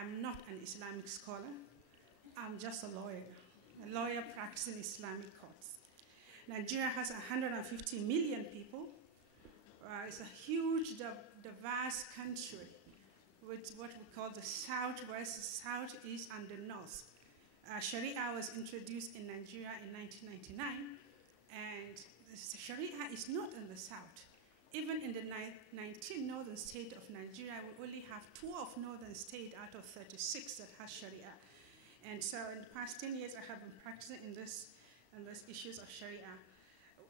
am not an Islamic scholar. I'm just a lawyer practicing Islamic courts. Nigeria has 150 million people. It's a huge, diverse country with what we call the southwest, the southeast, and the north. Sharia was introduced in Nigeria in 1999, and Sharia is not in the south. Even in the 19 northern states of Nigeria, we only have 12 northern states out of 36 that has Sharia. And so in the past 10 years, I have been practicing in these issues of Sharia.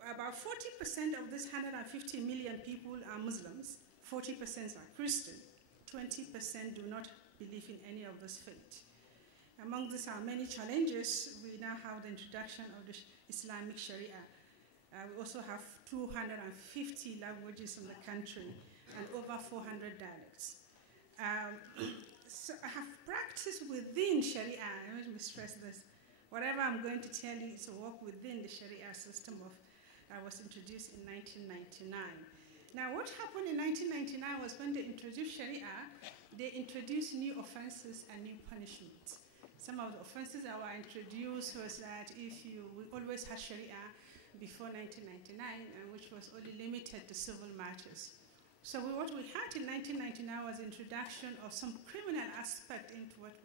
About 40% of this 150 million people are Muslims, 40% are Christian, 20% do not believe in any of this faith. Among these are many challenges. We now have the introduction of the Islamic Sharia. We also have 250 languages in the country and over 400 dialects. So I have practiced within Sharia. Let me stress this. Whatever I'm going to tell you is to work within the Sharia system that was introduced in 1999. Now, what happened in 1999 was when they introduced Sharia, they introduced new offenses and new punishments. Some of the offenses that were introduced was that we always had Sharia before 1999, which was only limited to civil matters. So what we had in 1999 was the introduction of some criminal aspect into what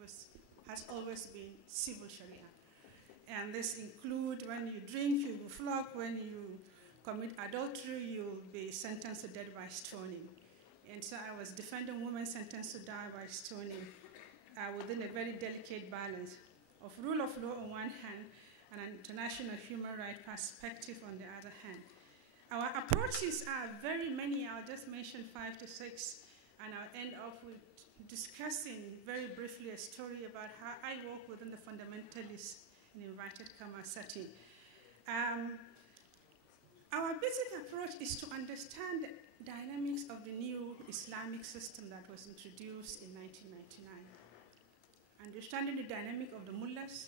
has always been civil Sharia. And this includes when you drink, you will flog. When you commit adultery, you'll be sentenced to death by stoning. And so I was defending women sentenced to die by stoning within a very delicate balance of rule of law on one hand and an international human rights perspective on the other hand. Our approaches are very many. I'll just mention 5 to 6, and I'll end up with discussing very briefly a story about how I work within the fundamentalist in inverted comma setting. Our basic approach is to understand the dynamics of the new Islamic system that was introduced in 1999. Understanding the dynamic of the mullahs,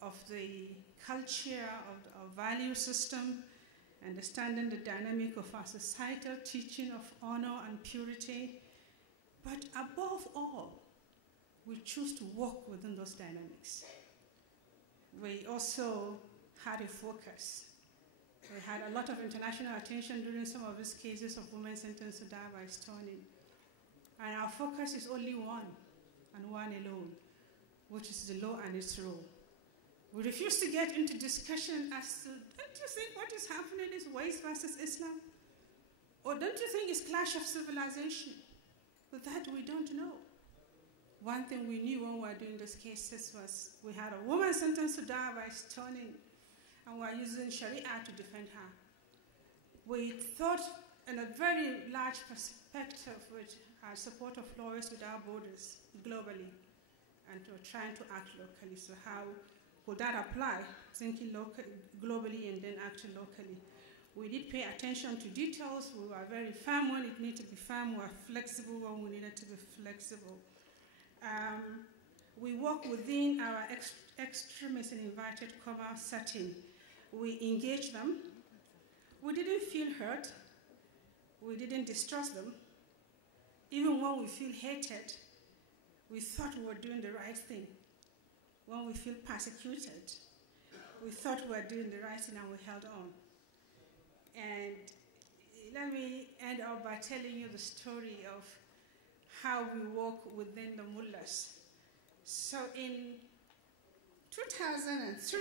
of the culture, of our value system, understanding the dynamic of our societal teaching of honor and purity. But above all, we choose to work within those dynamics. We also had a focus. We had a lot of international attention during some of these cases of women sentenced to die by stoning. And our focus is only one, and one alone, which is the law and its rule. We refuse to get into discussion as to, don't you think what is happening is West versus Islam? Or don't you think it's clash of civilization? But that we don't know. One thing we knew when we were doing these cases was we had a woman sentenced to die by stoning, and we were using Sharia to defend her. We thought in a very large perspective with our support of Lawyers Without Borders globally, and we were trying to act locally. So how would that apply? Thinking globally and then acting locally. We did pay attention to details. We were very firm when it needed to be firm. We were flexible when we needed to be flexible. We work within our extremist and inverted comma setting. We engage them. We didn't feel hurt. We didn't distrust them. Even when we feel hated, we thought we were doing the right thing. When we feel persecuted, we thought we were doing the right thing and we held on. And let me end up by telling you the story of how we work within the mullahs. So in 2003,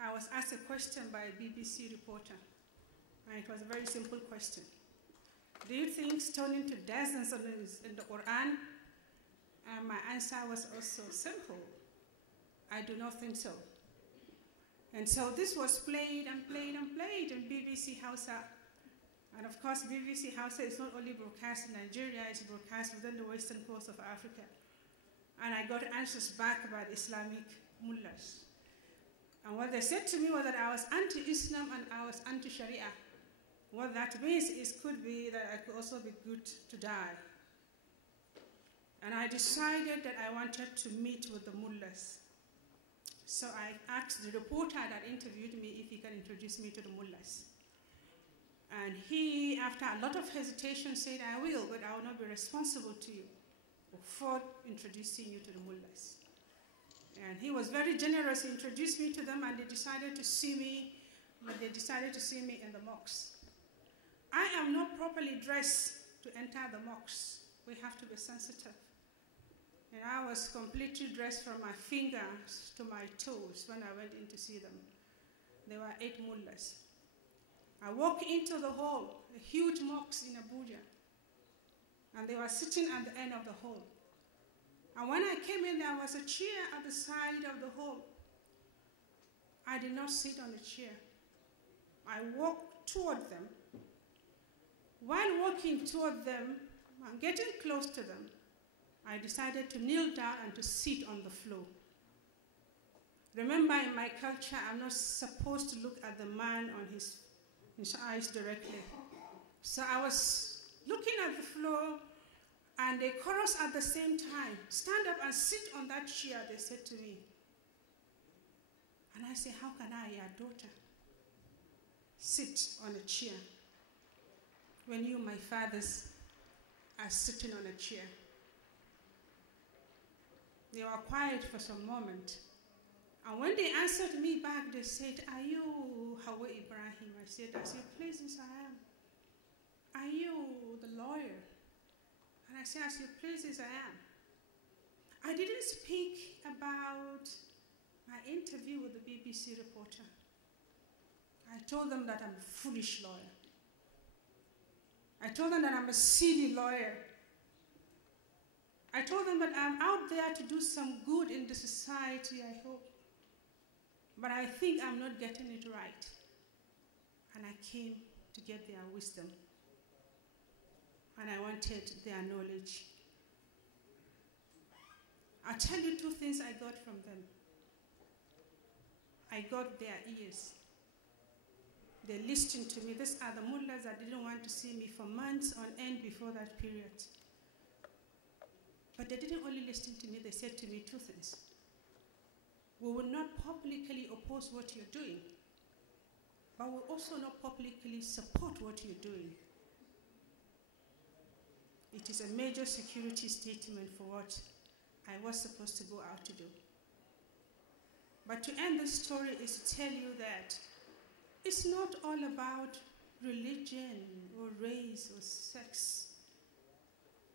I was asked a question by a BBC reporter, and it was a very simple question. Do you think stoning to death is in the Quran? And my answer was also simple. I do not think so. And so this was played and played and played in BBC Hausa. And of course, BBC Hausa is not only broadcast in Nigeria, it's broadcast within the western coast of Africa. And I got answers back about Islamic mullahs. And what they said to me was that I was anti-Islam and I was anti-Sharia. What that means is could be that I could also be good to die. And I decided that I wanted to meet with the mullahs. So I asked the reporter that interviewed me if he can introduce me to the mullahs. And he, after a lot of hesitation, said, I will, but I will not be responsible to you. before introducing you to the mullahs. And he was very generous. He introduced me to them, and they decided to see me, but they decided to see me in the mosques. I am not properly dressed to enter the mosques. We have to be sensitive. And I was completely dressed from my fingers to my toes when I went in to see them. There were 8 mullahs. I walked into the hall, a huge mosque in Abuja, and they were sitting at the end of the hall. And when I came in, there was a chair at the side of the hall. I did not sit on the chair. I walked toward them. While walking toward them and getting close to them, I decided to kneel down and to sit on the floor. Remember, in my culture, I'm not supposed to look at the man on his eyes directly. So I was looking at the floor, and they chorus at the same time, stand up and sit on that chair, they said to me. And I said, how can I, your daughter, sit on a chair when you, my fathers, are sitting on a chair? They were quiet for some moment. And when they answered me back, they said, are you Hauwa Ibrahim? I said, as your places I am. Are you the lawyer? And I said, as your places I am. I didn't speak about my interview with the BBC reporter. I told them that I'm a foolish lawyer. I told them that I'm a silly lawyer. I told them that I'm out there to do some good in the society, I hope. But I think I'm not getting it right. And I came to get their wisdom. And I wanted their knowledge. I'll tell you 2 things I got from them. I got their ears. They listened to me. These are the mullahs that didn't want to see me for months on end before that period. But they didn't only listen to me, they said to me 2 things. We will not publicly oppose what you're doing, but we'll also not publicly support what you're doing. It is a major security statement for what I was supposed to go out to do. But to end this story is to tell you that it's not all about religion or race or sex.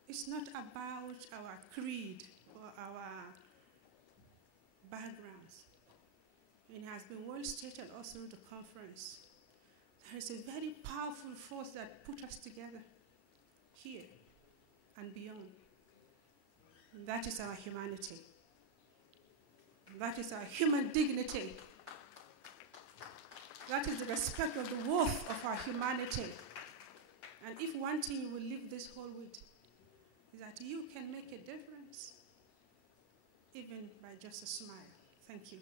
It's not about our creed or our backgrounds. It has been well stated all through the conference. There is a very powerful force that put us together here and beyond. And that is our humanity. That is our human dignity. That is the respect of the worth of our humanity. And if one thing you will leave this whole with is that you can make a difference, even by just a smile. Thank you.